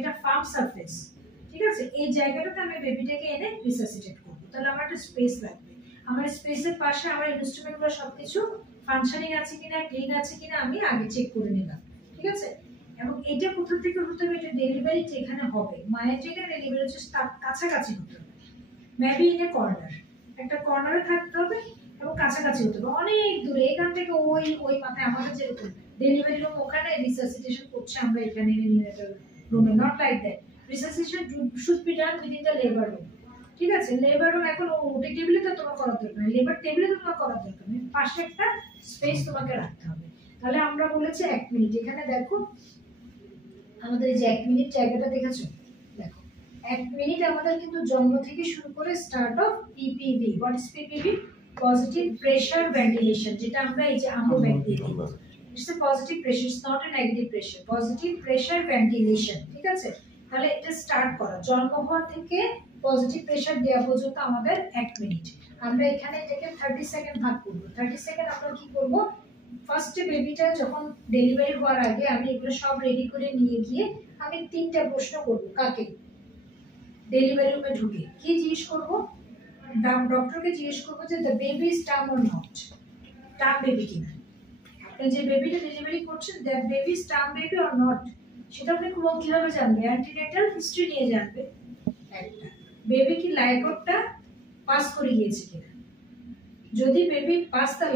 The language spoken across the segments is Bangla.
এটা ফার্ম সারফেস, ঠিক আছে? এই জায়গাটাতে আমি বেবিটাকে এনে রিসাসিটেট করব। তাহলে আমার একটা স্পেস লাগবে। আমার স্পেসের পাশে আমার ইনস্ট্রুমেন্টগুলো সবকিছু ফাংশনিং আছে কিনা, ক্লিন আছে কিনা আমি আগে চেক করে নিলাম, ঠিক আছে? এবং এটা কোথা থেকে হতে হবে, এটা ডেলিভারি যেখানে হবে, মায়ের যেখানে ডেলিভারি হচ্ছে তার কাছাকাছি হতে হবে। মেবি ইন এ কর্নার, একটা কর্নারে থাকতে হবে এবং কাছাকাছি হতে হবে, অনেক দূরে। এখান থেকে ওই মাথায় আমাদের যেরকম ডেলিভারি রুম ওখানে রিসাসিটেশন করছে, আমরা এখানে নিয়ে রুমে, not like that. Resuscitation should be done within the labour room, ঠিক আছে? লেবার রুম এখন ওটি টেবিলে তো তোমার করার দরকার নেই, লেবার টেবিলে তোমার করার দরকার নেই, পাশে একটা স্পেস তোমাকে রাখতে হবে। তাহলে আমরা বলেছি 1 মিনিট। এখানে দেখো আমাদের এই যে 1 মিনিট জায়গাটা দেখেছো, দেখো 1 মিনিট আমাদের কিন্তু জন্ম থেকে শুরু করে start of PPV. What is PPV? Positive pressure ventilation, যেটা আমরা এই যে আমো ব্যাগ দিয়ে দিই। It's a positive pressure, it's not a negative pressure, positive pressure ventilation, ঠিক আছে? তাহলে এটা স্টার্ট করা জন্ম হওয়া থেকে পজিটিভ প্রেসার দেওয়া পর্যন্ত আমাদের 1 মিনিট। আমরা এখানে এটাকে 30 সেকেন্ড ভাগ করব। 30 সেকেন্ড আমরা কি করব, ফার্স্ট বেবিটা যখন ডেলিভারি হওয়ার আগে আমি এগুলো সব রেডি করে নিয়ে গিয়ে আমি 3টা প্রশ্ন করব। কাকে? ডেলিভারি রুমে ঢুকে কি জিজ্ঞেস করব? ডক্টরকে জিজ্ঞেস করব যে the baby is term or not, term baby কিনা। আপনি যে বেবিটা ডেলিভারি করছেন that baby is term baby or not, সেটা আপনি কিভাবে জানবেন? অ্যান্টিনেটাল হিস্ট্রি নিয়ে জানবে। একটা বেবি কি লাইকটটা পাস করে গিয়েছে কিনা। যদি বেবি পাস দ্য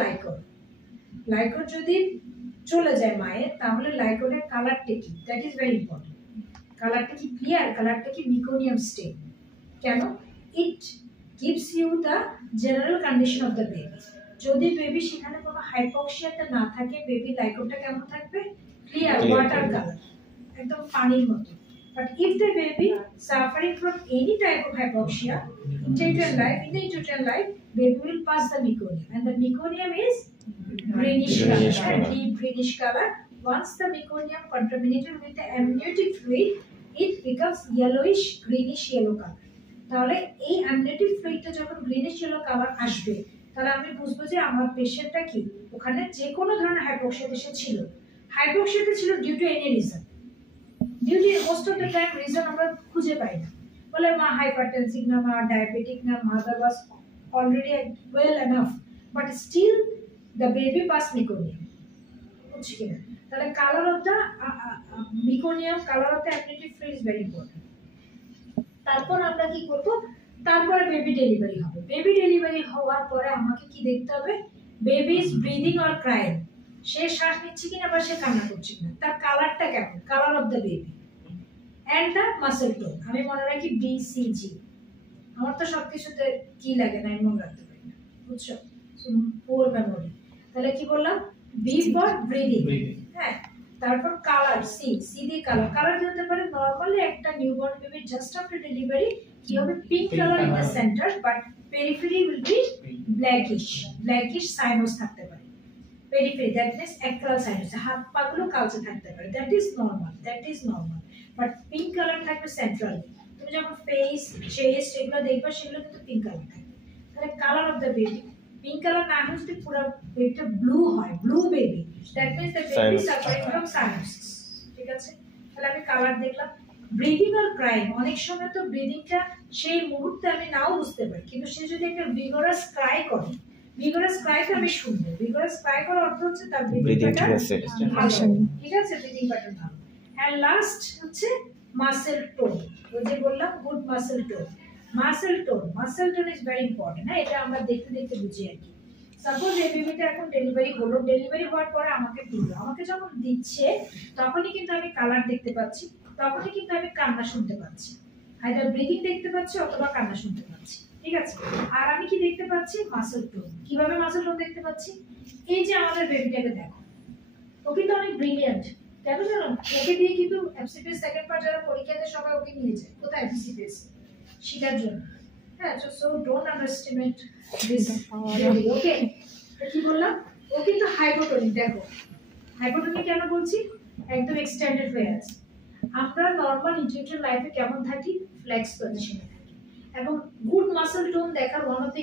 লাইকট যদি চলে যায় মায়ের, তাহলে লাইকটের কালারটা কি, দ্যাট ইজ ভেরি ইম্পর্টেন্ট। কালারটা কি ক্লিয়ার, কালারটা কি মিকোনিয়াম স্টেন। কেন? It gives you the general condition of the baby. যদি বেবি সেখানে কোনো হাইপক্সিয়াতে না থাকে, বেবি লাইকটটা কেমন থাকবে? ক্লিয়ার ওয়াটার কালার, একদম পানির মতো। But if the baby suffering from any type of hypoxia in the uterine life, baby will pass the meconium, and the meconium is greenish color, deep greenish color. Once the meconium contaminated with the amniotic fluid, it becomes yellowish, greenish yellow color. তাহলে এই amniotic fluidটা যখন greenish yellow color আসবে, তাহলে আমি বুঝবো যে আমার পেশেন্টটা কি ওখানে যে কোনো ধরনের হাইপক্সিয়াতে ছিল। হাইপক্সিয়াতে ছিল due to any reason. Due to most of the time reason আমরা খুঁজে পাই না। বলে মা হাইপারটেনসিভ না, মা ডায়াবেটিক না, mother was already well enough, but still the baby pass meconium, বুঝছি কিনা? তাহলে colour of the meconium, colour of the amniotic fluid is very important. তারপর আমরা কি করব? তারপরে বেবি ডেলিভারি হবে। বেবি ডেলিভারি হওয়ার পরে আমাকে কি দেখতে হবে? Baby is breathing or crying, সে শ্বাস নিচ্ছে কিনা বা সে কান্না করছে কিনা, তার কালারটা কেমন, colour of the baby and the muscle tone. আমি মনে রাখি BCG, আমার তো সবকিছুতে কি লাগে না মনে রাখতে পারি না, বুঝছো? Poor memory. তাহলে কি বললাম? বি ফর ব্রিদিং, হ্যাঁ। তারপর কালার, সি দিয়ে কালার। কালার কি হতে পারে? নরমালি একটা newborn baby just after delivery কি হবে? Pink colour in the centre, but periphery will be blackish cyanosis থাকতে পারে। Periphery, that means acral cyanosis, হাত পাগুলো কালচে থাকতে পারে, that is normal. But pink colour থাকবে সেন্ট্রালি। তুমি যখন ফেস, চেস্ট এগুলো দেখবে সেগুলো কিন্তু পিঙ্ক কালার থাকবে। তাহলে colour of the baby pink colour না হলে যদি পুরো বেবিটা ব্লু হয়, blue baby, that means the baby suffering from cyanosis, ঠিক আছে? তাহলে আমি কালার দেখলাম। ব্রিদিং আর ক্রাইং, অনেক সময় তো ব্রিদিংটা সেই মুহূর্তে আমি নাও বুঝতে পারি, কিন্তু সে যদি একটা ভিগোরাস ক্রাই করে, ভিগোরাস ক্রাইটা আমি শুনবো। ভিগোরাস ক্রাই করার অর্থ হচ্ছে তার ব্রিদিং প্যাটার্ন, ঠিক আছে? ব্রিদিং প্যাটার্ন ভালো। এন্ড লাস্ট হচ্ছে মাসেল টোন। ওই যে বললাম good muscle tone. Muscle tone is very important. হ্যাঁ, এটা আমরা দেখতে বুঝি আর কি। সাপোজ এই বেবিটা এখন ডেলিভারি হলো, ডেলিভারি হওয়ার পরে আমাকে দিল, আমাকে যখন দিচ্ছে তখনই কিন্তু আমি কালার দেখতে পাচ্ছি, তখনই কিন্তু আমি কান্না শুনতে পাচ্ছি। আইদার ব্রিদিং দেখতে পাচ্ছি অথবা কান্না শুনতে পাচ্ছি, ঠিক আছে? আর আমি কি দেখতে পাচ্ছি? Muscle tone. কিভাবে মাসেল টোন দেখতে পাচ্ছি? এই যে আমাদের বেবিটাকে দেখো, ও কিন্তু অনেক ব্রিলিয়ান্ট। কেন জানো? ওকে দিয়ে কিন্তু এফসিপিএস সেকেন্ড পার্ট যারা পরীক্ষা দেয় সবাই ওকে নিয়ে যায়। কোথায়? এফসিপিএস শিখার জন্য। হ্যাঁ, so don't underestimate this baby, okay? কি বললাম? ও কিন্তু হাইপোটোনিক। দেখো হাইপোটোনিক কেন বলছি? একদম এক্সটেন্ডেড হয়ে আছে। আমরা নরমাল ইন্টিউটিভ লাইফে কেমন থাকি? ফ্লেক্স পজিশনে থাকি। এবং গুড মাসেল টোন দেখার one of the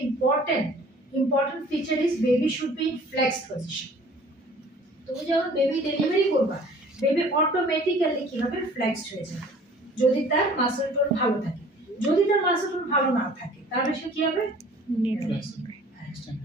important feature is baby should be in flex পজিশন। তুমি যখন বেবি ডেলিভারি করবা, বেবি অটোমেটিক্যালি কি হবে? ফ্লেক্সড হয়ে যাবে। যদি তার মাসল টোন ভালো থাকে। যদি তার মাসল টোন ভালো না থাকে তাহলে সে কি হবে?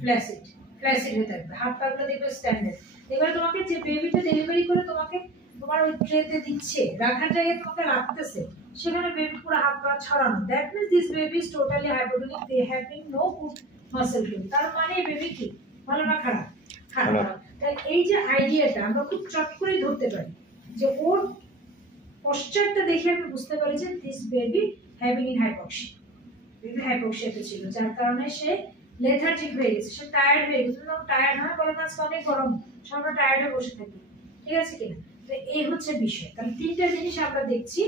ফ্ল্যাসিড হয়ে থাকবে, হাত পাগুলো দেখবে স্ট্যান্ডার্ড। এবার তোমাকে যে বেবিটা ডেলিভারি করে তোমাকে তোমার ওই ট্রেতে দিচ্ছে, রাখার জায়গায় তোমাকে রাখতেছে, সেখানে বেবি পুরো হাত পা ছড়ানো, that means this baby is totally hypotonic, they having no good muscle tone. তার মানে বেবি কি ভালো না খারাপ? খারাপ। তাই এই যে আইডিয়াটা আমরা খুব চট করে ধরতে পারি, যে ওর পশ্চারটা দেখে আমি বুঝতে পারি যে this baby having in hypoxia, baby হাইপক্সিয়াতে ছিল, যার কারণে সে লেথার্জিক হয়ে গেছে, সে টায়ার্ড হয়ে গেছে। টায়ার্ড হয় বলে না অনেক গরম, আমরা টায়ার্ড হয়ে বসে থাকি, ঠিক আছে কিনা? তো এই হচ্ছে বিষয়। তাহলে তিনটা জিনিস আমরা দেখছি।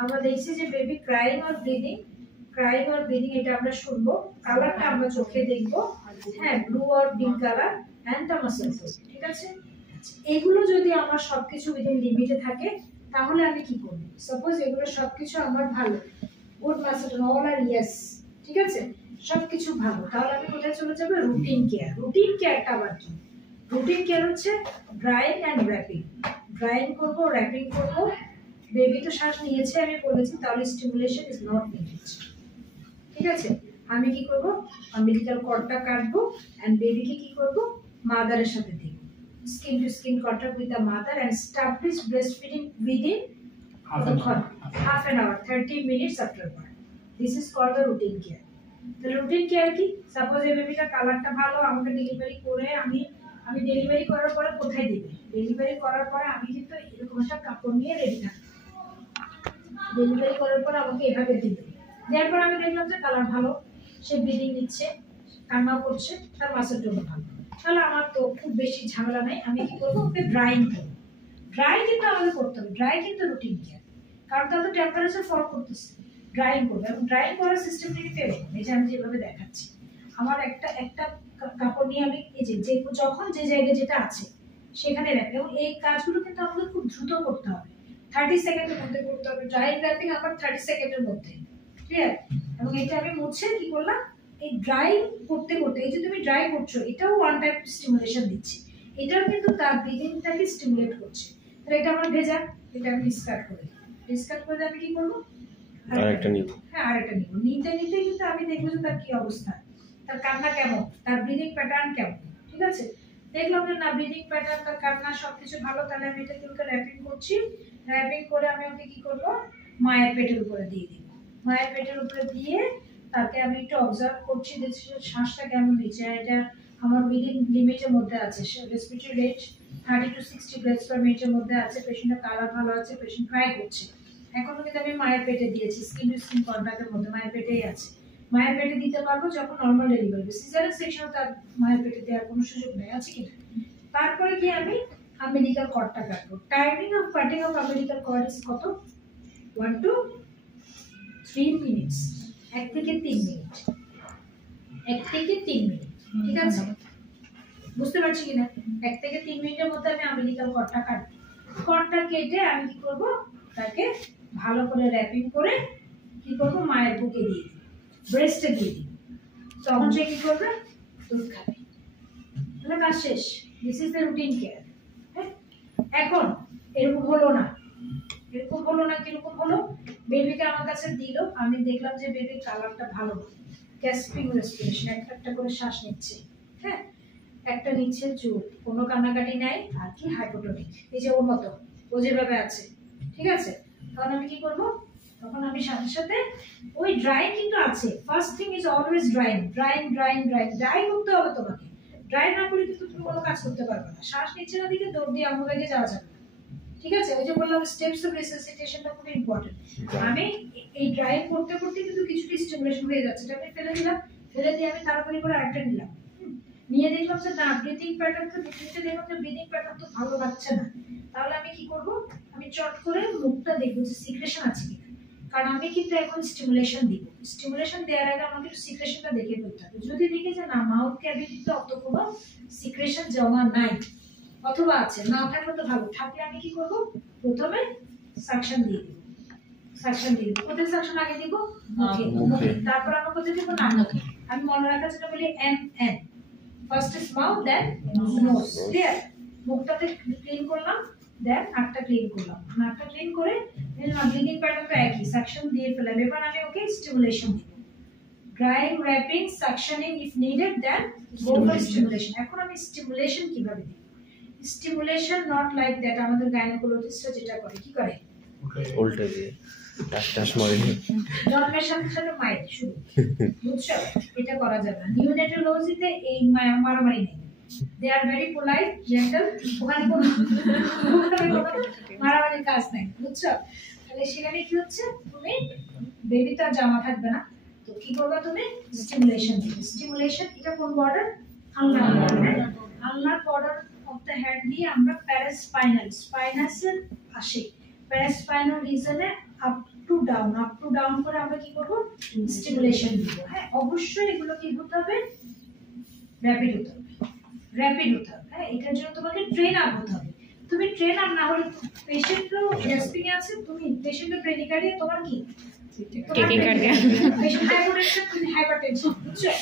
আমরা দেখছি যে বেবি ক্রাইং অর ব্লিডিং, এটা আমরা শুনবো, কালারটা আমরা চোখে দেখবো, হ্যাঁ, blue or pink colour and the muscle tone, ঠিক আছে? এগুলো যদি আমার সবকিছু উইদিন লিমিটে থাকে তাহলে আমি কি করব? সাপোজ এগুলো সবকিছু আমার ভালো, গুড মাসল টোন অল আর ইয়েস, ঠিক আছে, সবকিছু ভালো, তাহলে আমি কোথায় চলে যাব? Routine care. রুটিন কেয়ারটা আবার কি? রুটিন কেয়ার হচ্ছে ড্রাইং এন্ড র্যাপিং। ড্রাইং করব, র্যাপিং করব। বেবি তো শ্বাস নিয়েছে আমি বলেছি, তাহলে স্টিমুলেশন ইজ নট নিডেড, ঠিক আছে? আমি কি করব? আম্বিলিক্যাল কর্ডটা কাটবো এন্ড বেবিকে কি করব? মাদারের সাথে দেব, skin to skin contact with the mother and establish breastfeeding within half an hour 30 minutes after birth. This is called the routine care. The routine care কি? সাপোজ এই বেবিটা কালারটা ভালো, আমাকে ডেলিভারি করে আমি ডেলিভারি করার পরে কোথায় দিবে? ডেলিভারি করার পরে আমি কিন্তু এরকম একটা কাপড় নিয়ে রেডি থাকবো, ডেলিভারি করার পর আমাকে এভাবে দিবে। দেওয়ার পর আমি দেখলাম যে কালার ভালো, সে ব্লিডিং নিচ্ছে, কান্নাও করছে, তার মাসের জন্য ভালো, তাহলে আমার তো খুব বেশি ঝামেলা নাই। আমি কি করবো? ওকে ড্রাইং করবো। ড্রাই কিন্তু আমাদের করতে হবে, ড্রাই কিন্তু রুটিন কেয়ার, কারণ তার তো টেম্পারেচার ফল করতেছে। ড্রাইং করবে, এবং ড্রাইং করার সিস্টেমটা কিন্তু এরকম, এই যে আমি যেভাবে দেখাচ্ছি, আমার একটা কাপড় নিয়ে আমি এই যে যখন যে জায়গায় যেটা আছে সেখানে রাখি, এবং এই কাজগুলো কিন্তু আমাদের খুব দ্রুত করতে হবে, 30 সেকেন্ডের মধ্যে করতে হবে। ড্রাইং র্যাপিং আমার 30 সেকেন্ডের মধ্যে, ক্লিয়ার? এবং এটা আমি মুছে কি করলাম? এই ড্রাই করতে করতে, এই যে তুমি ড্রাই করছো, এটাও ওয়ান টাইপ স্টিমুলেশন দিচ্ছে, এটাও কিন্তু তার ব্রিদিংটাকে স্টিমুলেট করছে। তাহলে এটা আমার ভেজা, এটা আমি ডিসকার্ড করে আমি কি করবো? আরেকটা নিব। হ্যাঁ, আরেকটা নিব। নিতে কিন্তু আমি দেখবো যে তার কি অবস্থা, তার কান্না কেমন, তার ব্রিদিং প্যাটার্ন কেমন, ঠিক আছে? দেখলাম যে না, ব্রিদিং প্যাটার্ন, তার কান্না সবকিছু ভালো, তাহলে আমি এটাকে ওকে র্যাপিং করছি। র্যাপিং করে আমি ওকে কি করবো? মায়ের পেটের উপরে দিয়ে দিব। মায়ের পেটের উপরে দিয়ে তাকে আমি একটু অবজার্ভ করছি যে শ্বাসটা কেমন নিচ্ছে, এটা আমার উইদিন লিমিটের মধ্যে আছে, রেসপিরেটরি রেট 30 to 60 ব্রেথস পার মিনিটের মধ্যে আছে, পেশেন্টের কালার ভালো আছে, পেশেন্ট ক্রাই করছে। এখনো কিন্তু আমি মায়ের পেটে দিয়েছি, স্কিন টু স্কিন কন্ট্যাক্টের মধ্যে মায়ের পেটেই আছে। মায়ের পেটে দিতে পারবো যখন নরমাল ডেলিভারি, সিজারিয়ান সেকশনে তার মায়ের পেটে দেওয়ার কোনো সুযোগ নেই, আছে কি? তারপরে কি আমি আম্বিলিক্যাল কর্ডটা কাটবো। Timing of cutting of umbilical cord is কত? 1 to 3 মিনিটস, 1 থেকে 3 মিনিট, 1 থেকে 3 মিনিট, ঠিক আছে? বুঝতে পারছি কিনা? 1 থেকে 3 মিনিটের মধ্যে আমি আম্বিলিক্যাল কর্ডটা কাটবো। কর্ডটা কেটে আমি কি করব? তাকে ভালো করে র্যাপিং করে কি করব? মায়ের বুকে দিয়ে দিই, ব্রেস্টে দিয়ে দিই। তখন সে কি করবে? দুধ খাবে। তাহলে কাজ শেষ। This is the routine care. এখন এরকম হলো না, কিরকম হলো? বেবিকে আমার কাছে দিল, আমি দেখলাম যে বেবির কালারটা ভালো, গ্যাসপিং রেসপিরেশন, একটা করে শ্বাস নিচ্ছে, হ্যাঁ, একটা নিচ্ছে চুপ, কোনো কান্নাকাটি নাই, আর কি হাইপোটোনিক, এই যে ওর মতো ও যেভাবে আছে, ঠিক আছে? তখন আমি কি করব? তখন আমি সাথে সাথে ওই ড্রাই কিন্তু আছে, first thing is always drawing dry করতে হবে তোমাকে। ড্রাই না করলে কিন্তু তুমি কোনো কাজ করতে পারবে না। শ্বাস নিচ্ছে না দিকে দৌড় দিয়ে আম্বুলেন্সে যাওয়া যাবে না, ঠিক আছে? ওই যে বললাম স্টেপস অফ রিসাসিটেশনটা খুব ইম্পর্টেন্ট। আমি এই ড্রাই করতে করতে কিন্তু কিছুটা স্টিমুলেশন হয়ে যাচ্ছে, এটা আমি ফেলে দিলাম, ফেলে দিয়ে আমি তাড়াতাড়ি করে আরেকটা নিলাম, নিয়ে দেখলাম যে না, ব্রিদিং প্যাটার্ন তো দেখলাম যে ব্রিদিং প্যাটার্ন তো ভালো লাগছে না। তাহলে আমি কি করব? আমি চট করে মুখটা দেখবো যে সিক্রেশন আছে কিনা, কারণ আমি কিন্তু এখন স্টিমুলেশন দিব। স্টিমুলেশন দেওয়ার আগে আমাকে একটু সিক্রেশনটা দেখে ফেলতে হবে। যদি দেখি যে না, মাউথ ক্যাভিটিতে অত কোনো সিক্রেশন জমা নাই, অথবা আছে, না থাকলে তো ভালো, থাকলে আমি কি করব? প্রথমে সাকশন দিয়ে দিব। কোথায় সাকশন আগে দিব? মুখে। তারপর আমরা কোথায় দিব? নাকে। আমি মনে রাখার জন্য বলি MN, first is mouth, then nose, clear? মুখটাতে ক্লিন করলাম, দেন নাকটা ক্লিন করলাম, নাকটা ক্লিন করে ব্লিডিং প্যাটার্নটা একই, সাকশন দিয়ে ফেলাম। এবার আমি ওকে স্টিমুলেশন দিব, drying, wrapping, suctioning if needed, then go for stimulation. এখন আমি স্টিমুলেশন কিভাবে দিব? স্টিমুলেশন নট লাইক দ্যাট, আমাদের গাইনোকোলজিস্টরা যেটা করে, কি করে? উল্টে দিয়ে টাস মারে জন্মের সাথে সাথে মায়ের শুরু, বুঝছো? এটা করা যাবে না। নিউনেটোলজিতে এই মারামারি নেই, দে আর ভেরি পোলাইট, জেন্টল, ওখানে কোনো মারামারির কাজ নাই, বুঝছো? তাহলে সেখানে কি হচ্ছে, তুমি বেবি তো আর জামা থাকবে না, তো কি করবে তুমি? স্টিমুলেশন দিবে। স্টিমুলেশন এটা কোন border? Ulnar border. Ulnar border of the hand দিয়ে আমরা প্যারাস্পাইনাল, স্পাইনাসের আসে প্যারাস্পাইনাল রিজনে আপ টু ডাউন করে আমরা কি করব? স্টিমুলেশন দিব। হ্যাঁ, অবশ্যই এগুলো কি হতে হবে? র‍্যাপিড হতে হবে, র‍্যাপিড হতে হবে। হ্যাঁ, এটার জন্য তোমাকে ট্রেন আপ হতে হবে। তুমি ট্রেন আপ না হলে পেশেন্টও রেসপিং আছে, তুমি পেশেন্টের ব্রেনিকার্ডিয়া, তোমার কি টেকিকার্ডিয়া, পেশেন্ট হাইপোটেনশন, তুমি হাইপারটেনশন, বুঝছো?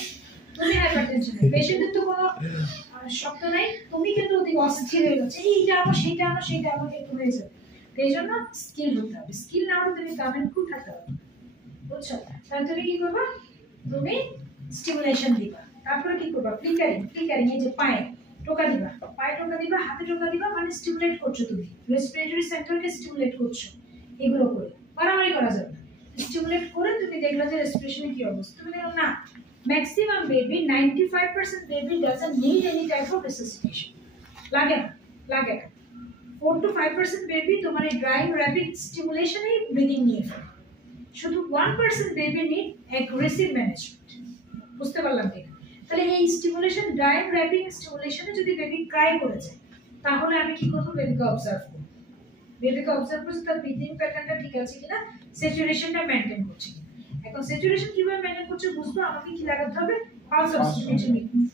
তুমি হাইপারটেনশন, পেশেন্টের তো কোনো শব্দ নাই, তুমি কিন্তু অধিক অস্থির হয়ে যাচ্ছে, এইটা আনো সেইটা আনো সেইটা আনো, একটু হয়ে যাবে। এই জন্য স্কিল হতে হবে। স্কিল না হলে তুমি গার্মেন্ট ক্রু থাকতে পারবে, বুঝছো? তাহলে তুমি কি করবা? তুমি স্টিমুলেশন দিবা, তারপরে কি করবা? ফ্লিকারিং, এই যে পায়ে টোকা দিবা, পায়ে টোকা দিবা, হাতে টোকা দিবা, মানে স্টিমুলেট করছো, তুমি রেসপিরেটরি সেন্টারকে স্টিমুলেট করছো। এগুলো করে মারামারি করা যাবে না। স্টিমুলেট করে তুমি দেখলা যে রেসপিরেশনের কি অবস্থা, তুমি দেখো না maximum baby 95% baby doesn't need any type of resuscitation, লাগে না 4 to 5% বেবি তোমার এই ড্রাইং র‍্যাপিড স্টিমুলেশনেই ব্রিদিং নিয়ে ফেলে। শুধু 1% বেবি নিড অ্যাগ্রেসিভ ম্যানেজমেন্ট। বুঝতে পারলাম কি? তাহলে এই স্টিমুলেশন, ড্রাইং র‍্যাপিং স্টিমুলেশনে যদি বেবি ক্রাই করে যায়, তাহলে আমি কি করব? বেবিকে অবজার্ভ করব। বেবিকে অবজার্ভ করছি তার ব্রিদিং প্যাটার্নটা ঠিক আছে কিনা, স্যাচুরেশনটা মেইনটেইন করছে কিনা। এখন স্যাচুরেশন কিভাবে মেইনটেইন করছে বুঝবো, আমাকে কি লাগাতে হবে? পালস অক্সিমেট্রি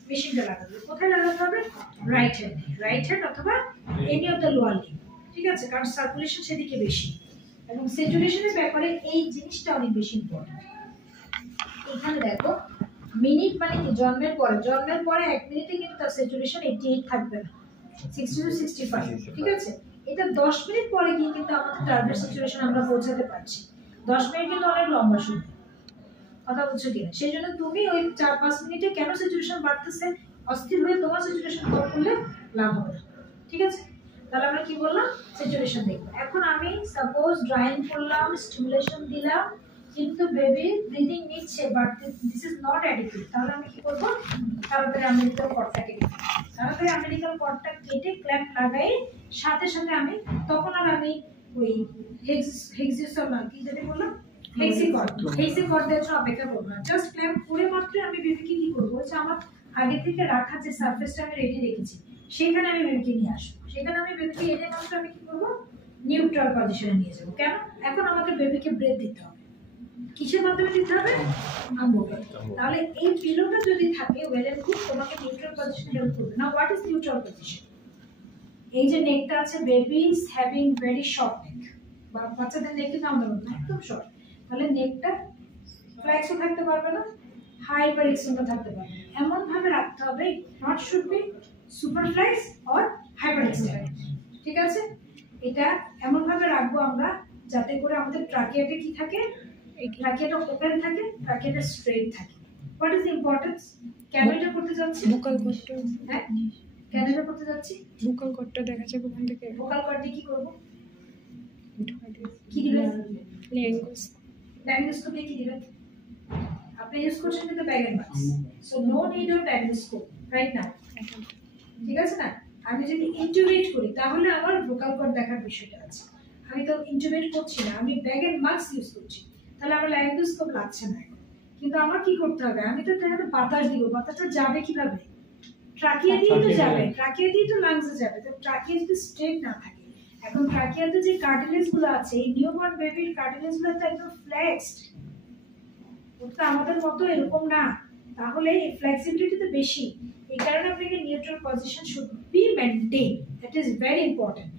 মেশিনটা লাগাতে হবে। কোথায় লাগাতে হবে? রাইট হ্যান্ড অথবা any of the lower limb, ঠিক আছে? কারণ সার্কুলেশন সেদিকে বেশি এবং স্যাচুরেশনের ব্যাপারে এই জিনিসটা অনেক বেশি ইম্পর্টেন্ট। এখানে দেখো মিনিট মানে কি? জন্মের পরে 1 মিনিটে কিন্তু তার স্যাচুরেশন 88 থাকবে না, 60 to 65, ঠিক আছে? এটা 10 মিনিট পরে গিয়ে কিন্তু আমাদের টার্গেট স্যাচুরেশন আমরা পৌঁছাতে পারছি। 10 মিনিট কিন্তু অনেক লম্বা সময়, কথা বুঝছো কিনা? সেই জন্য তুমি ওই 4-5 মিনিটে কেন স্যাচুরেশন বাড়তেছে, অস্থির হয়ে তোমার স্যাচুরেশন কম করলে লাভ হবে না, ঠিক আছে? তাহলে আমরা কি বললাম? স্যাচুরেশন দেখব। এখন আমি সাপোজ ড্রাইং করলাম, স্টিমুলেশন দিলাম, কিন্তু বেবি ব্রিদিং নিচ্ছে, but this is not adequate, তাহলে আমি কি করব? তাড়াতাড়ি আমেরিকান কর্ডটা কেটে ক্ল্যাম্প লাগাই, সাথে সাথে আমি তখন আর আমি ওই হেক্সিসোনাল কি যেটা বললাম, হেক্সিকর্ড দেওয়ার জন্য অপেক্ষা করবো না। জাস্ট ক্ল্যাম্প করে মাত্র আমি বেবিকে কি করবো? হচ্ছে আমার আগে থেকে রাখা যে সারফেসটা আমি রেডি রেখেছি, সেখানে আমি বেবিকে নিয়ে আসবো। সেখানে আমি বেবিকে এনে মাত্র আমি কি করবো? নিউট্রাল পজিশনে নিয়ে যাবো। কেন? এখন আমাকে বেবিকে ব্রেথ দিতে হবে। কিসের মাধ্যমে দিতে হবে? আম্বুকে। তাহলে এই পিলোটা যদি থাকে, ওয়েল এন্ড গুড, তোমাকে নিউট্রাল পজিশনে হেল্প করবে। Now what is neutral position? এই যে নেকটা আছে, baby is having very short neck, বা বাচ্চাদের নেক কিন্তু আমাদের মতো একদম শর্ট। তাহলে নেকটা ফ্লেক্সও থাকতে পারবে না, হাইপার এক্সটেনশনও থাকতে পারবে না। এমন ভাবে রাখতে হবে, not should be super flex or hyper extension, ঠিক আছে? এটা এমন ভাবে রাখবো আমরা যাতে করে আমাদের ট্রাকিয়াটা কি থাকে, এই ট্রাকিয়াটা ওপেন থাকে, ট্রাকিয়াটা স্ট্রেট থাকে। What is importance? কেন এটা করতে যাচ্ছি? ভোকাল কর্ড, হ্যাঁ কেন এটা করতে যাচ্ছি? ভোকাল কর্ডটা দেখা যাবে ওখান থেকে। ভোকাল কর্ড দিয়ে কি করব? কি কি দিবেন? ল্যাঙ্গুয়েজ দিয়ে কি দিবেন? আপনি ইউজ করছেন কিন্তু ব্যাগ এন্ড বাক্স, so no need of language right now, ঠিক আছে না? আমি যদি ইন্টিগ্রেট করি তাহলে আমার ভোকাল কর্ড দেখার বিষয়টা আছে। আমি তো ইন্টিগ্রেট করছি না, আমি ব্যাগ এন্ড মাস্ক ইউজ করছি, তাহলে আমার ল্যাঙ্গুয়েজ খুব লাগছে না। কিন্তু আমার কি করতে হবে? আমি তো তাহলে বাতাস দিব, বাতাসটা যাবে কিভাবে? ট্রাকিয়া দিয়ে তো যাবে, ট্রাকিয়া দিয়ে তো লাংসে যাবে। তো ট্রাকিয়া যদি স্ট্রেট না থাকে, এখন ট্রাকিয়াতে যে কার্টিলেজ গুলো আছে, এই নিউবর্ন বেবির কার্টিলেজ গুলো তো একদম ফ্লেক্সড, ওটা আমাদের মতো এরকম না, তাহলে এই ফ্লেক্সিবিলিটি তো বেশি। এই কারণে আপনাকে neutral position should be maintain, that is very important.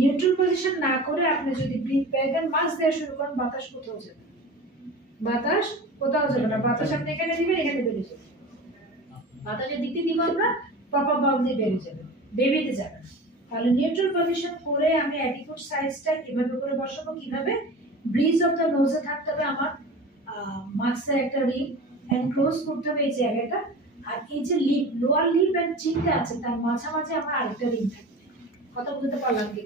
Neutral position না করে আপনি যদি ব্রিথ ব্যাগ এন্ড মাস্ক দেওয়া শুরু করেন, বাতাস কোথাও যাবে, বাতাস কোথাও যাবে না। বাতাস আপনি এখানে দিবেন, এখানে বেরিয়ে যাবে, বাতাসের দিকে দিব আমরা, প্রপার বাউল দিয়ে বেরিয়ে যাবে, বেবিতে যাবে। তাহলে নিউট্রাল পজিশন করে আমি অ্যাডিকুয়েট সাইজটা এভাবে করে বসাবো। কিভাবে? ব্রিজ অফ দ্য নোজে থাকতে হবে আমার মাস্কের একটা রিং এন্ড ক্লোজ করতে হবে এই জায়গাটা। আর এই যে লিপ, লোয়ার লিপ এন্ড চিনটা আছে তার মাঝামাঝি আমার আরেকটা রিং থাকবে। কথা বলতে পারলাম কি?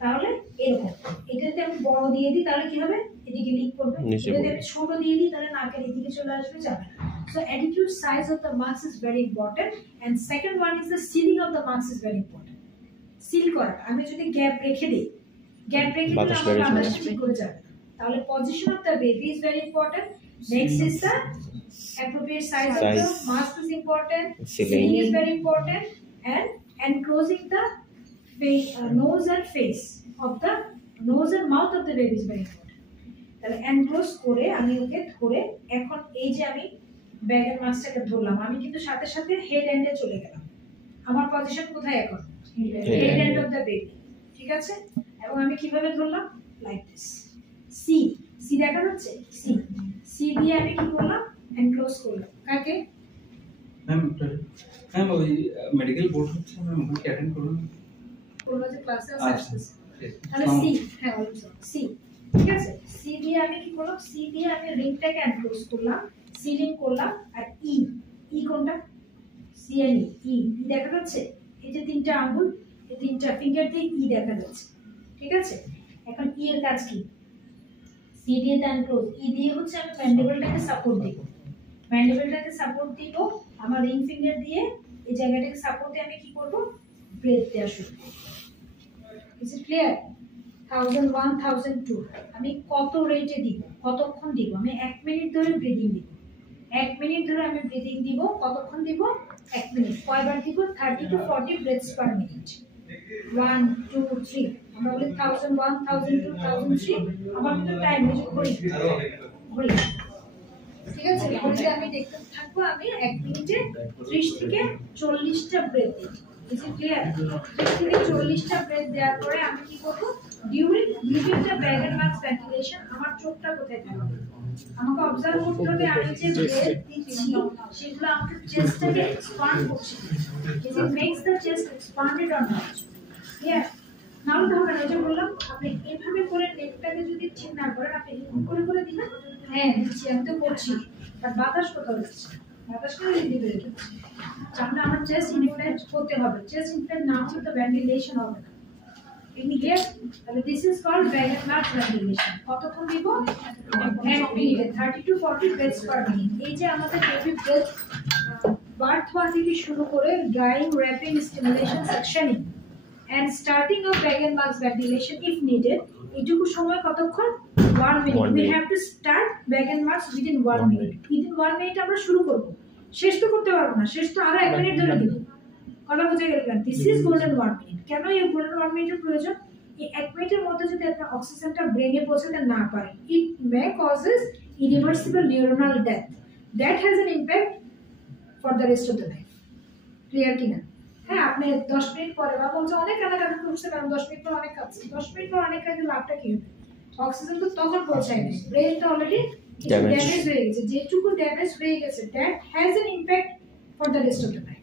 তাহলে এরকম এটা যদি আমি বড় দিয়ে দিই তাহলে কি হবে? এদিকে লিক করবে। যদি আমি ছোট দিয়ে দিই তাহলে নাকের এদিকে চলে আসবে, যাবে না। So adequate size of the mask is very important, and second one is the sealing of the mask is very important. Seal করা, আমি যদি গ্যাপ রেখে দিই, গ্যাপ রেখে দিলে আমার বাতাস ঠিক করে যাবে। তাহলে position of the baby is very important. Next is the appropriate size of the mask is important. Sealing is very important, and enclosing the face, nose and face of the nose and mouth of the baby is very important. তাহলে এনক্লোজ করে আমি ওকে ধরে এখন এই যে আমি ব্যাগের মাস্কটাকে ধরলাম, আমি কিন্তু সাথে সাথে হেড এন্ডে চলে গেলাম। আমার পজিশন কোথায় এখন? Head end of the baby, ঠিক আছে? এবং আমি কিভাবে ধরলাম? Like this. সি সি দেখা যাচ্ছে? সি সি দিয়ে আমি কি করলাম? এনক্লোজ করলাম। কাকে? ম্যাম ওই মেডিকেল বোর্ড হচ্ছে ম্যাম, ওকে অ্যাটেন্ড করুন। পুরো যে ক্লাসে আছে তাহলে সি, হ্যাঁ অলরেডি সি, ঠিক আছে? সি দিয়ে আমি কি করলাম? সি দিয়ে আমি রিংটাকে এনক্লোজ করলাম, সিলিং করলাম। আর ই, ই কোনটা? সি এন ই, ই দেখা যাচ্ছে? এই যে তিনটা আঙ্গুল, এই তিনটা ফিঙ্গার দিয়ে ই দেখা যাচ্ছে, ঠিক আছে? এখন ই এর কাজ কি? সি দিয়ে এনক্লোজ, ই দিয়ে হচ্ছে আমি ম্যান্ডিবলটাকে সাপোর্ট দিব। ম্যান্ডিবলটাকে সাপোর্ট দিব আমার রিং ফিঙ্গার দিয়ে, এই জায়গাটাকে সাপোর্ট দিয়ে আমি কি করব? ব্রেথ দেওয়া শুরু করব। Is it clear? 1001, 1002 আমি কত রেটে দিব, কতক্ষণ দিব? আমি 1 মিনিট ধরে ব্রিদিং দিব। 1 মিনিট ধরে আমি ব্রিদিং দিব। কতক্ষণ দিব? 1 মিনিট। কয়বার দিব? 30 to 40 ব্রেথস পার মিনিট। 1 2 3 আমরা বলি 1001, 1002, 1003। আমার কিন্তু টাইম হয়ে ঘড়ি, ঠিক আছে? ঘড়িতে আমি দেখতে থাকবো। আমি 1 মিনিটে 30 থেকে 40টা ব্রেথ দিই। Is it clear? 30 থেকে 40টা ব্রেথ দেওয়ার পরে আমি কি করব? ডিউরিং দ্য ব্যাগের মাস্ক ভেন্টিলেশন আমার চোখটা কোথায় থাকবে? আমাকে অবজার্ভ করতে হবে আমি যে ব্রেথ দিচ্ছি সেগুলো আমার চেস্টটাকে এক্সপ্যান্ড করছে। Is it makes the chest expanded or not? Here now ধরুন এই যে বললাম আপনি এইভাবে করে নেকটাকে যদি ঠিক না করেন, আপনি এরকম করে করে দিলেন, হ্যাঁ দিচ্ছি, আমি তো করছি, বাট বাতাস কোথাও যাচ্ছে? বাতাস কেন এদিকে বের হচ্ছে? তাহলে আমার চেস্ট ইনফ্লেট করতে হবে। চেস্ট ইনফ্লেট না হলে তো ভেন্টিলেশন হবে না। ইমিডিয়েট, তাহলে দিস ইজ কল্ড ব্যাগের মাস্ক ভেন্টিলেশন। কতক্ষণ দিব? 1 মিনিটে 30 to 40 ব্রেথস পার মিনিট। এই যে আমাদের বেবি ব্রেথ বার্থ হওয়া থেকে শুরু করে drying, wrapping, stimulation, suctioning and starting of bag and mask ventilation if needed, এটুকু সময় কতক্ষণ? 1 minute. We have to start bag and mask within 1 minute. Within 1 minute আমরা শুরু করব। শেষ তো করতে পারবো না, শেষ তো আরো 1 মিনিট ধরে দিব। কথা বুঝে গেলেন? This is golden 1 minute. কেন এই গোল্ডেন 1 মিনিটের প্রয়োজন? এই 1 মিনিটের মধ্যে যদি আপনার অক্সিজেনটা ব্রেনে পৌঁছাতে না পারে, it may causes irreversible neuronal death that has an impact for the rest of the life. Clear কিনা? হ্যাঁ, আপনি 10 মিনিট পরে বা বলছে অনেক কাছাকাছি করছে কারণ 10 মিনিট পর অনেক কাছে, 10 মিনিট পর অনেক কাছে লাভটা কি হবে? অক্সিজেন তো তখন পৌঁছায় না, ব্রেনটা অলরেডি ড্যামেজ হয়ে গেছে। যেটুকু ড্যামেজ হয়ে গেছে that has an impact for the rest of the life.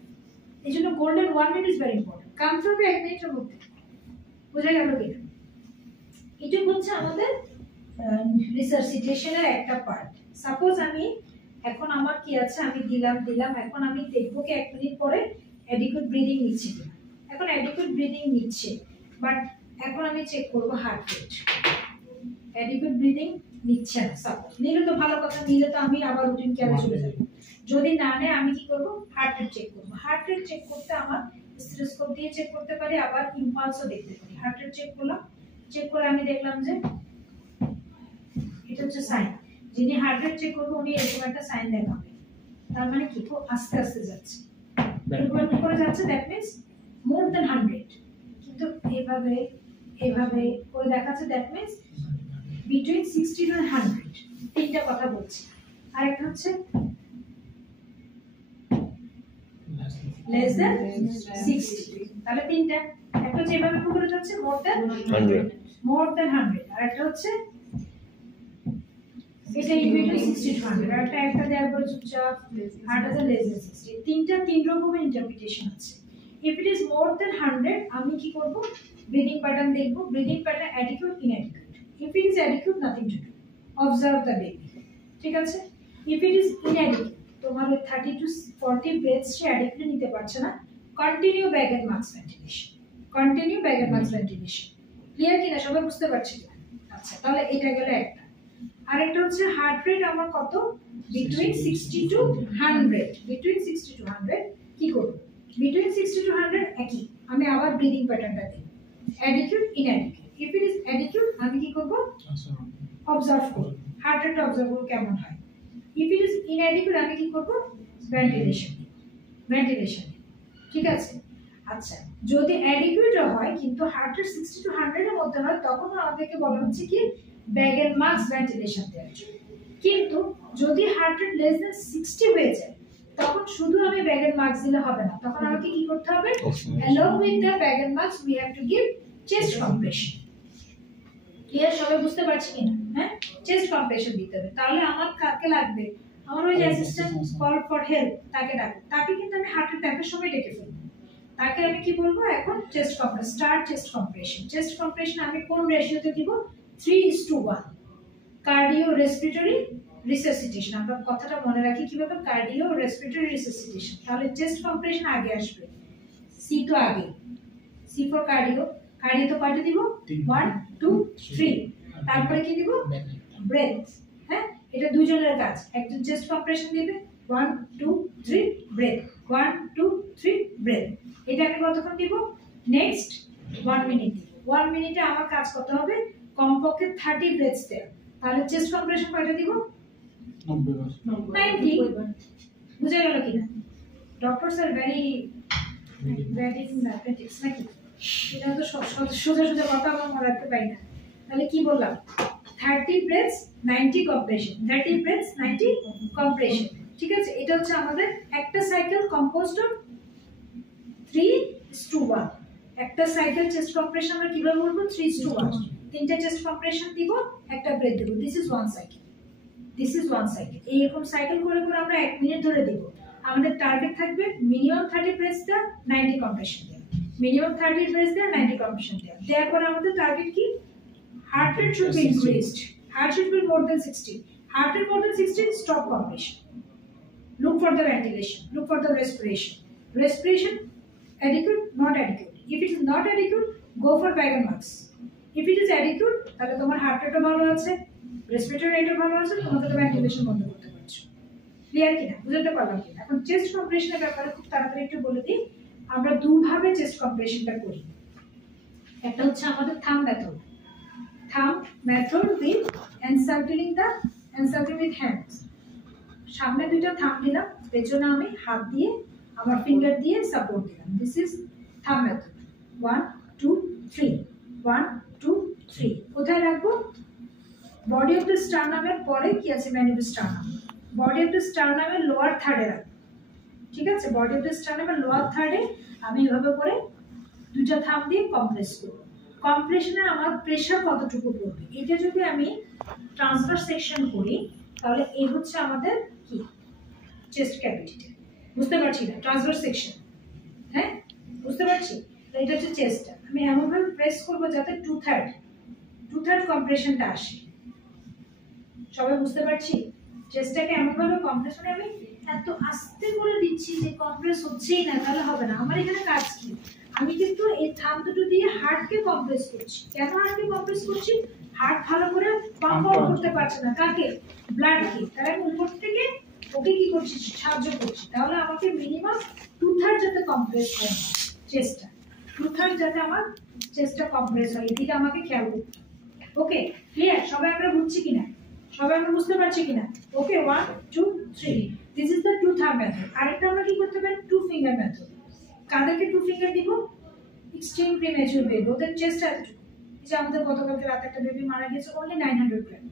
এই জন্য golden 1 minute is very important. কাম করবে 1 মিনিটের মধ্যে। বুঝা গেল কিনা? এটা হচ্ছে আমাদের রিসার্সিটেশনের একটা পার্ট। সাপোজ আমি এখন আমার কি আছে, আমি দিলাম, এখন আমি দেখবো কি 1 মিনিট পরে অ্যাডিকুয়েট ব্রিদিং নিচ্ছে কিনা। এখন অ্যাডিকুয়েট ব্রিদিং নিচ্ছে, বাট এখন আমি চেক করব হার্ট রেট। অ্যাডিকুয়েট ব্রিদিং নিচ্ছে না, সাপোজ নিলে তো ভালো কথা, নিলে তো আমি আবার রুটিন কেয়ারে চলে যাব। যদি না নেয় আমি কি করব? হার্ট রেট চেক করব। হার্ট রেট চেক করতে আমার স্টেথোস্কোপ দিয়ে চেক করতে পারি, আবার ইম্পালসও দেখতে পারি। হার্ট রেট চেক করলাম, চেক করে আমি দেখলাম যে এটা হচ্ছে সাইন। যিনি হার্ট রেট চেক করবে উনি এরকম একটা সাইন দেখাবে, তার মানে কি খুব আস্তে আস্তে যাচ্ছে। এরকম করে যাচ্ছে, দ্যাট মিন্স মোর দ্যান 100। কিন্তু এইভাবে করে দেখাচ্ছে, দ্যাট মিন্স বিটুইন 60 to 100। তিনটা কথা বলছি। আর একটা হচ্ছে লেস দ্যান 60। তাহলে তিনটা, একটা হচ্ছে এভাবে করে যাচ্ছে মোর দ্যান 100, আর একটা হচ্ছে এটা বিটুইন 60 to 100, আর একটা দেওয়ার পরে চুপচাপ, আর একটা লেস দ্যান 60। তিন রকমের ইন্টারপ্রিটেশন আছে। If it is more than 100 আমি কি করব? ব্রিদিং প্যাটার্ন দেখব। Breathing pattern adequate, inadequate. If it is adequate, nothing to do. Observe the baby. ঠিক আছে? If it is inadequate, তোমার 30 to 40 breaths সে adequately নিতে পারছে না, continue bag and mask ventilation. Continue bag and mask ventilation. Clear কিনা, সবাই বুঝতে পারছি কিনা? আচ্ছা, তাহলে এটা গেল একটা। আরেকটা হচ্ছে হার্ট রেট আমার কত, between 60 to 100, between 60 to 100 কি করব, between 60 to 100 একই, আমি আবার ব্রিদিং প্যাটার্নটা দিই, adequate inadequate। if it is adequate আমি কি করব, অবজার্ভ করব, হার্ট রেট অবজার্ভ করব কেমন হয়। if it is inadequate আমি কি করব, ভেন্টিলেশন, ভেন্টিলেশন। ঠিক আছে? আচ্ছা, যদি অ্যাডিকুয়েট হয় কিন্তু হার্ট রেট 60 to 100 এর মধ্যে হয়, তখন আমাদেরকে বলা হচ্ছে কি ব্যাগ এন্ড মাস্ক ভেন্টিলেশন দেওয়ার জন্য। কিন্তু যদি হার্ট রেট লেস দ্যান 60 হয়ে যায়, তখন শুধু আমি ব্যাগ এন্ড মাস্ক দিলে হবে না, তখন আমাকে কি করতে হবে, along with the bag and mask we have to give chest compression। Clear, সবাই বুঝতে পারছি কিনা? হ্যাঁ, চেস্ট কম্প্রেশন দিতে হবে। তাহলে আমার কাকে লাগবে, আমার ওই অ্যাসিস্ট্যান্ট কল ফর হেল্প তাকে ডাকবো, তাকে কিন্তু আমি হার্ট রেট দেখার সময় ডেকে ফেলবো। তাকে আমি কি বলবো, এখন chest compress, start chest compression. Chest compression আমি কোন রেশিওতে দিব, 3:1, কার্ডিও রেসপিরেটরি রিসাসিটেশন। আমরা কথাটা মনে রাখি কিভাবে, কার্ডিও রেসপিরেটরি রিসাসিটেশন। তাহলে চেস্ট কম্প্রেশন আগে আসবে, সি তো আগে, সি ফর কার্ডিও। কার্ডিও তো কয়টা দিব, 1 2 3, তারপরে কি দিব, ব্রেথ। হ্যাঁ, এটা দুইজনের কাজ, একজন চেস্ট কম্প্রেশন দিবে, 1 2 3 ব্রেথ, 1 2 3 ব্রেথ। এটা আমি কতক্ষণ দিব, নেক্সট 1 মিনিট। 1 মিনিটে আমার কাজ কত হবে, কমপক্ষে 30 ব্রেথস দেয়া। তাহলে চেস্ট কম্প্রেশন কয়টা দিব, 90। বুঝা গেল কিনা? Doctors are very very mathematics নাকি, এটা তো সোজা সোজা কথা আমরা মনে রাখতে পারি না। তাহলে কি বললাম, 30 ব্রেথস 90 কম্প্রেশন, 30 ব্রেথস 90 কম্প্রেশন। ঠিক আছে? এটা হচ্ছে আমাদের একটা সাইকেল কম্পোজড অফ 3:1। একটা সাইকেল চেস্ট কম্প্রেশন আমরা কিভাবে বলবো, 3:1। তিনটা চেস্ট কম্প্রেশন দিব, একটা ব্রেথ দেব, this is one cycle, this is one cycle. এইরকম সাইকেল করে করে আমরা 1 মিনিট ধরে দিব। আমাদের টার্গেট থাকবে মিনিমাম 30 ব্রেথস দেয়া, 90 কম্প্রেশন দেয়া, মিনিমাম 30 ব্রেথস দেয়া, 90 কম্প্রেশন দেয়া। দেওয়ার পরে আমাদের টার্গেট কি, heart rate should be increased, heart rate will be more than 60, heart rate more than 60, stop compression, look for the ventilation, look for the respiration, respiration adequate, not adequate। if it is not adequate, go for bag and mask। if it is adequate, তাহলে তোমার হার্ট রেটও ভালো আছে, রেসপিরেটরি রেটও ভালো আছে, তোমাকে তো ভেন্টিলেশন বন্ধ করতে পারছো। ক্লিয়ার কিনা, বুঝতে পারলাম কি? এখন চেস্ট কম্প্রেশনের ব্যাপারে খুব তাড়াতাড়ি একটু বলে দিই। আমরা দুভাবে চেস্ট কম্প্রেশনটা করি। একটা হচ্ছে আমাদের thumb method, thumb method with encircling with hands। সামনে দুইটা থাম্ব দিলাম, পেছনে আমি হাত দিয়ে আমার ফিঙ্গার দিয়ে সাপোর্ট দিলাম, দিস ইজ থাম্ব মেথড। 1 2 3, 1 2 3। কোথায় রাখবো, বডি অফ দ্য স্টার্নামের পরে কি আছে, ম্যানিপুলার স্টার্নাম, বডি অফ দ্য স্টার্নামের লোয়ার থার্ডে রাখবো। ঠিক আছে? বডি অফ দ্য স্টার্নামের লোয়ার থার্ডে আমি এভাবে করে দুইটা থাম্ব দিয়ে কম্প্রেস করব। কম্প্রেশনে আমার প্রেসার কতটুকু পড়বে, এটা যদি আমি ট্রান্সভার্স সেকশন করি, তাহলে এই হচ্ছে আমাদের কি, চেস্ট ক্যাভিটিটা। বুঝতে পারছি না, ট্রান্সভার্স সেকশন, হ্যাঁ বুঝতে পারছি। এটা হচ্ছে চেস্টটা, আমি এমনভাবে প্রেস করবো যাতে 2/3 কম্প্রেশনটা আসে। সবাই বুঝতে পারছি, চেস্টটাকে এমনভাবে কম্প্রেস করে আমি এত আস্তে করে দিচ্ছি যে কম্প্রেস হচ্ছেই না, তাহলে হবে না। আমার এখানে কাজ কি, আমি কিন্তু এই থাম্ব দুটো দিয়ে হার্টকে কম্প্রেস করছি। কেন হার্টকে কম্প্রেস করছি, হার্ট ভালো করে পাম্প আউট করতে পারছে না, কাকে, ব্লাডকে। তাহলে আমি উপর থেকে ওকে কি করছি, সাহায্য করছি। তাহলে আমাকে মিনিমাম 2/3 যাতে কম্প্রেস হয় চেস্টটা, 2/3 যাতে আমার চেস্টটা কম্প্রেস হয়, এদিকে আমাকে খেয়াল করতে। ওকে, ক্লিয়ার? সবাই আমরা বুঝছি কিনা, সবাই আমরা বুঝতে পারছি কিনা? ওকে, 1 2 3, this is the 2 thumb method. আরেকটা আমরা কি করতে পারি, 2 ফিঙ্গার মেথড। কাদেরকে 2 ফিঙ্গার দিব, এক্সট্রিম প্রিম্যাচুর বেবি, ওদের চেস্ট এতটুকু। এই যে আমাদের গতকালকে রাতে একটা বেবি মারা গেছে, অনলি 900 গ্রাম,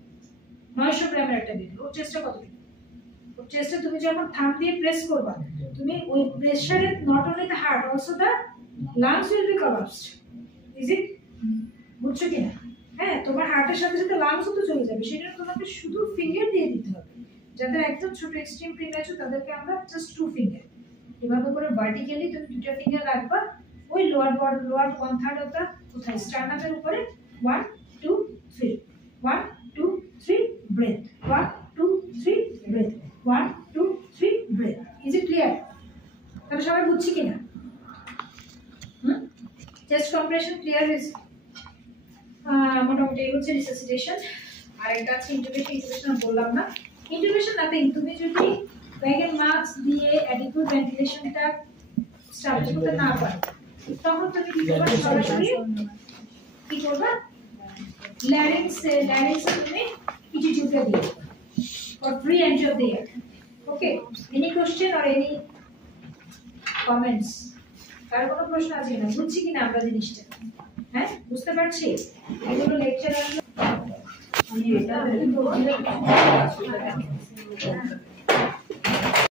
900 গ্রামের একটা বেবি, ওর চেস্টটা কতটুকু, ওর চেস্টে তুমি যখন থাম্ব দিয়ে প্রেস করবা, তুমি ওই প্রেসারে not only the heart, also the lungs will be collapsed. Is it? বুঝছো কিনা? হ্যাঁ, তোমার হার্টের সাথে সাথে লাংসও তো চলে যাবে, সেজন্য তোমাকে শুধু ফিঙ্গার দিয়ে দিতে হবে। যাদের একদম ছোট এক্সট্রিম প্রিম্যাচুর, তাদেরকে আমরা জাস্ট 2 ফিঙ্গার এভাবে করে ভার্টিক্যালি তুমি 2টা ফিঙ্গার রাখবা, ওই লোয়ার 1/3 অফ দা কোথায়, স্টার্নামের উপরে, 1 2 3। 1 2 3 breath 1 2 3 breath 1 2 3 breath is it clear তাহলে সবাই বুঝছি কিনা চেস্ট কম্প্রেশন ক্লিয়ার হয়েছে মোটামুটি এই হচ্ছে রিসাসিটেশন আর এটা আছে ইন্টুবেশন বললাম না ইন্টুবেশন নাথিং তুমি যদি ব্যাগের মাস্ক দিয়ে অ্যাডিকুয়েট ভেন্টিলেশনটা স্টার্ট করতে না পারো তখন তুমি কি করবে সরাসরি কি করবে larynx তুমি কিছু টিউবে দিও for free entry of the air okay any question or any comments কার কোনো প্রশ্ন আছে কিনা বুঝছি কিনা আমরা জিনিসটা হ্যাঁ বুঝতে পারছি এগুলো লেকচার আসলে আমি এটা